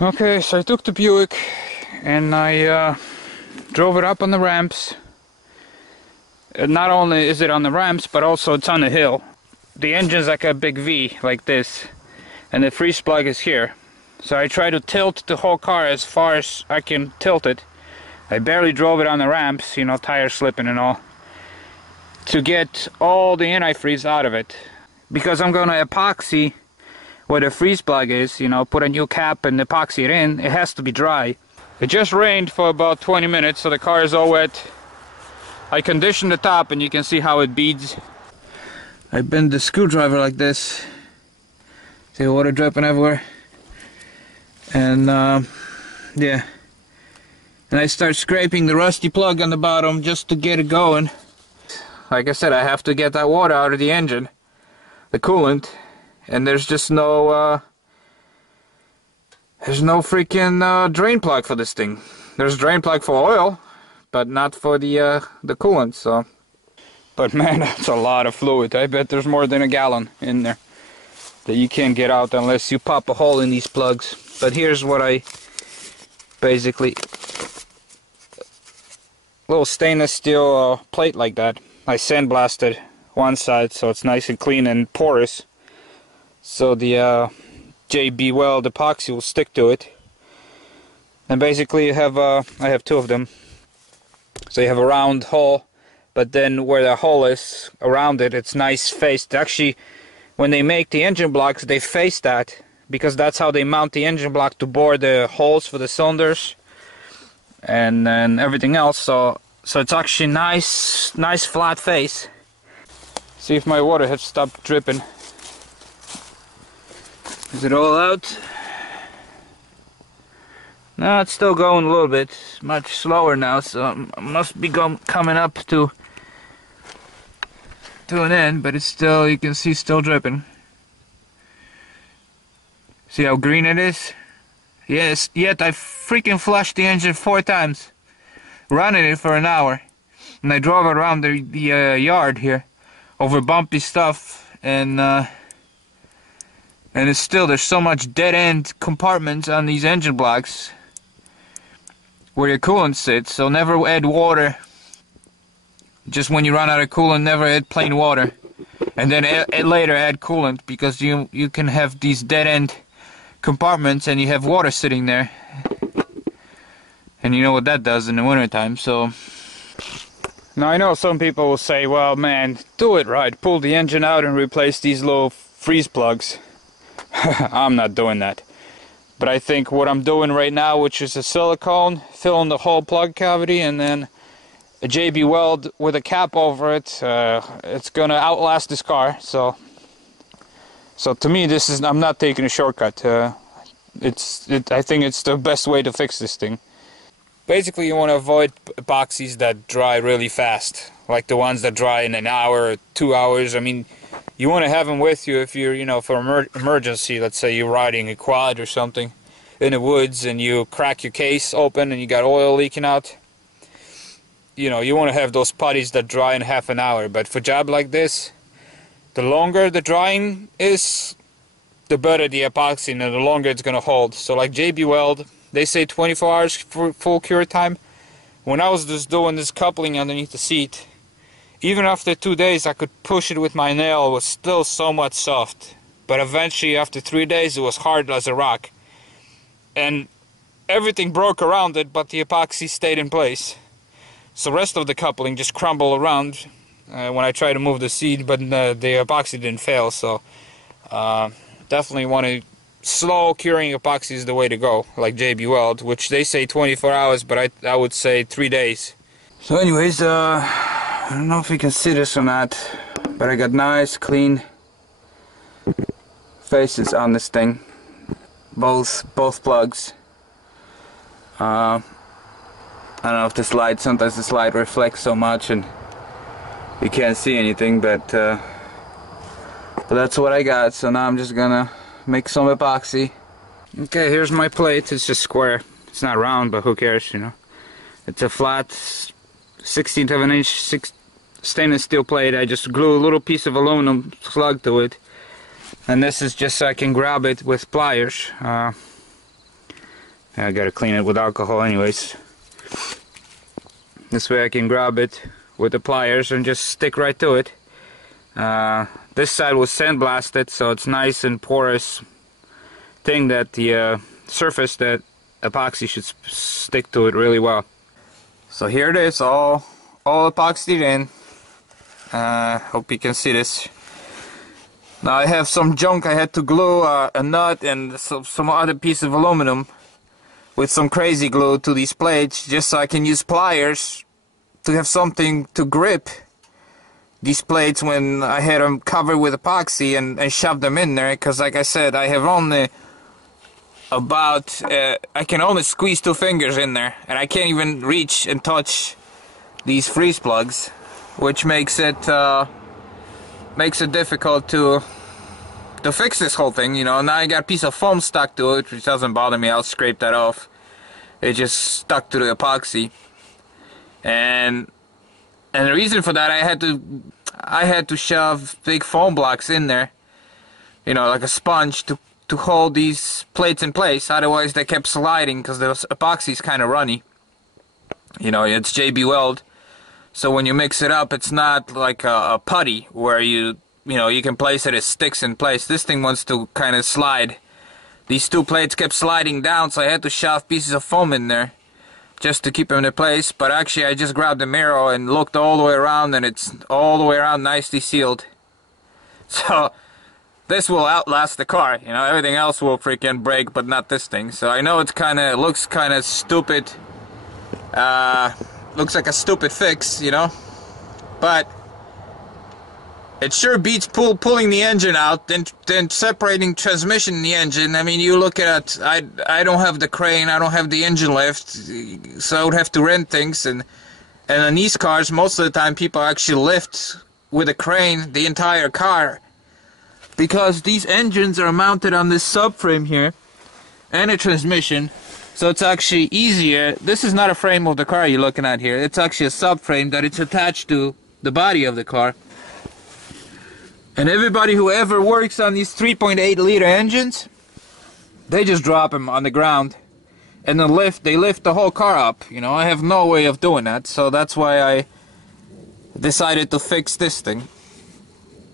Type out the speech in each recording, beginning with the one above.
Okay, so I took the Buick and I drove it up on the ramps. Not only is it on the ramps, but also it's on the hill. The engine's like a big V, like this, and the freeze plug is here. So I try to tilt the whole car as far as I can tilt it. I barely drove it on the ramps, you know, tire slipping and all, to get all the antifreeze out of it. Because I'm gonna epoxy where the freeze plug is, you know, put a new cap and epoxy it in, it has to be dry. It just rained for about 20 minutes, so the car is all wet. I conditioned the top and you can see how it beads. I bend the screwdriver like this. See the water dripping everywhere. And yeah. And I start scraping the rusty plug on the bottom just to get it going. Like I said, I have to get that water out of the engine, the coolant. And there's just no freaking drain plug for this thing. There's a drain plug for oil, but not for the coolant. So, but man, that's a lot of fluid. I bet there's more than a gallon in there that you can't get out unless you pop a hole in these plugs. But here's what I basically, little stainless steel plate like that. I sandblasted one side so it's nice and clean and porous. So the JB Weld epoxy will stick to it. And basically you have, I have two of them. So you have a round hole, but then where the hole is around it, it's nice faced. Actually, when they make the engine blocks, they face that, because that's how they mount the engine block to bore the holes for the cylinders and then everything else. So it's actually nice flat face. See if my water has stopped dripping. Is it all out? No, it's still going a little bit. It's much slower now, so it must be coming up to an end, but it's still, you can see, still dripping. See how green it is? Yes, yet I freaking flushed the engine 4 times, running it for an hour. And I drove around the yard here over bumpy stuff, and it's still, there's so much dead-end compartments on these engine blocks where your coolant sits. So never add water. Just when you run out of coolant, never add plain water. And then later add coolant, because you can have these dead-end compartments and you have water sitting there. And you know what that does in the wintertime, so... Now I know some people will say, well man, do it right. Pull the engine out and replace these little freeze plugs. I'm not doing that. But I think what I'm doing right now, which is a silicone, filling the whole plug cavity, and then a JB Weld with a cap over it, it's gonna outlast this car. So to me, this is, I'm not taking a shortcut. I think it's the best way to fix this thing. Basically, you want to avoid epoxies that dry really fast, like the ones that dry in an hour or 2 hours. I mean, you want to have them with you if you're, you know, for emergency. Let's say you're riding a quad or something in the woods and you crack your case open and you got oil leaking out. You know, you want to have those putties that dry in half an hour. But for a job like this, the longer the drying is, the better the epoxy and the longer it's going to hold. So like JB Weld, they say 24 hours for full cure time. When I was just doing this coupling underneath the seat, even after 2 days I could push it with my nail, it was still somewhat soft. But eventually after 3 days it was hard as a rock. And everything broke around it, but the epoxy stayed in place. So the rest of the coupling just crumbled around when I tried to move the seat, but the epoxy didn't fail. So definitely want to, slow curing epoxy is the way to go, like JB Weld, which they say 24 hours, but I would say 3 days. So anyways, I don't know if you can see this or not, but I got nice clean faces on this thing, both plugs. I don't know if this light, sometimes this light reflects so much and you can't see anything, but that's what I got. So now I'm just gonna make some epoxy. Okay, here's my plate. It's just square. It's not round, but who cares, you know. It's a flat 1/16 of an inch stainless steel plate. I just glue a little piece of aluminum slug to it, and this is just so I can grab it with pliers. I gotta clean it with alcohol anyways. This way I can grab it with the pliers and just stick right to it. This side was sandblasted, so it's nice and porous thing that the surface that epoxy should stick to it really well. So here it is, all epoxied in. Hope you can see this. Now I have some junk I had to glue, a nut and some other piece of aluminum with some crazy glue to these plates, just so I can use pliers to have something to grip these plates when I had them covered with epoxy and shove them in there, because like I said, I have only about I can only squeeze 2 fingers in there, and I can't even reach and touch these freeze plugs, which makes it difficult to fix this whole thing. You know, now I got a piece of foam stuck to it, which doesn't bother me. I'll scrape that off. It just stuck to the epoxy, and the reason for that, I had to shove big foam blocks in there, you know, like a sponge to hold these plates in place. Otherwise they kept sliding because the epoxy's kind of runny. You know, it's JB Weld, so when you mix it up, it's not like a putty where you can place it, it sticks in place. This thing wants to kind of slide. These 2 plates kept sliding down, so I had to shove pieces of foam in there just to keep them in place. But actually I just grabbed the mirror and looked all the way around, and it's all the way around nicely sealed. So this will outlast the car. You know, everything else will freaking break, but not this thing. So I know it looks kind of stupid. Looks like a stupid fix, you know, but it sure beats pulling the engine out than separating transmission and the engine. I mean, you look at it, I don't have the crane, I don't have the engine lift, so I would have to rent things, and on these cars, most of the time people actually lift with a crane the entire car, because these engines are mounted on this subframe here and a transmission, so it's actually easier. This is not a frame of the car you're looking at here, it's actually a subframe that it's attached to the body of the car. And everybody who ever works on these 3.8 liter engines, they just drop them on the ground and then they lift the whole car up. You know, I have no way of doing that, so that's why I decided to fix this thing.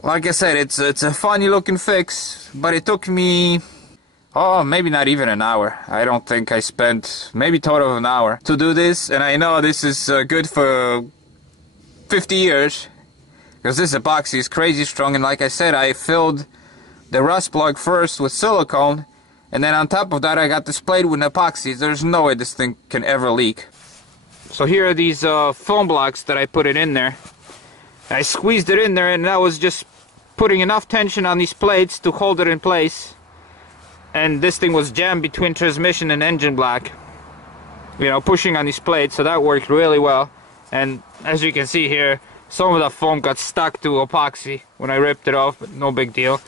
Like I said, it's a funny looking fix, but it took me, maybe not even an hour. I don't think I spent, maybe total of an hour to do this, and I know this is good for 50 years. Because this epoxy is crazy strong, and like I said, I filled the rust plug first with silicone, and then on top of that I got this plate with epoxy. There's no way this thing can ever leak. So here are these foam blocks that I put it in there. I squeezed it in there, and that was just putting enough tension on these plates to hold it in place. And this thing was jammed between transmission and engine block, you know, pushing on these plates, so that worked really well. And as you can see here, some of the foam got stuck to epoxy when I ripped it off, but no big deal.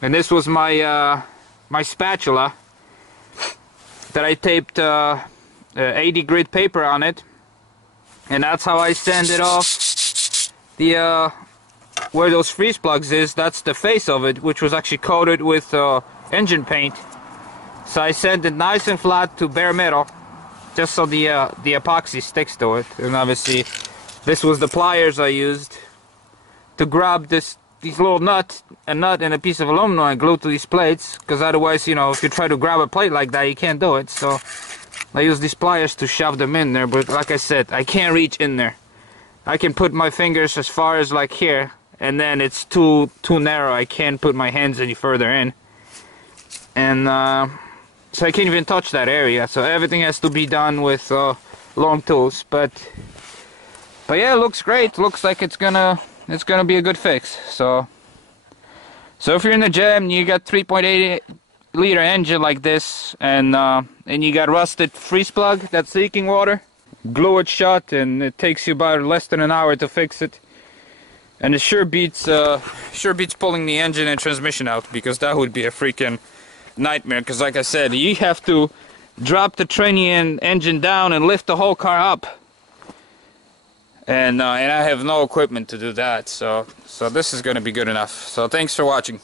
And this was my my spatula that I taped 80 grit paper on it, and that's how I sanded off the where those freeze plugs is. That's the face of it, which was actually coated with engine paint. So I sanded it nice and flat to bare metal, just so the epoxy sticks to it. And obviously, this was the pliers I used to grab these little nut and a piece of aluminum and glue to these plates, because otherwise, you know, if you try to grab a plate like that, you can't do it. So I use these pliers to shove them in there, but like I said, I can't reach in there. I can put my fingers as far as like here, and then it's too narrow. I can't put my hands any further in, and so I can't even touch that area. So everything has to be done with long tools, but yeah, it looks great. Looks like it's gonna be a good fix. So if you're in the gym and you got 3.8 liter engine like this, and you got rusted freeze plug that's leaking water, glue it shut, and it takes you about less than an hour to fix it. And it sure beats pulling the engine and transmission out, because that would be a freaking nightmare. Because like I said, you have to drop the tranny and engine down and lift the whole car up. And I have no equipment to do that, so this is going to be good enough. So thanks for watching.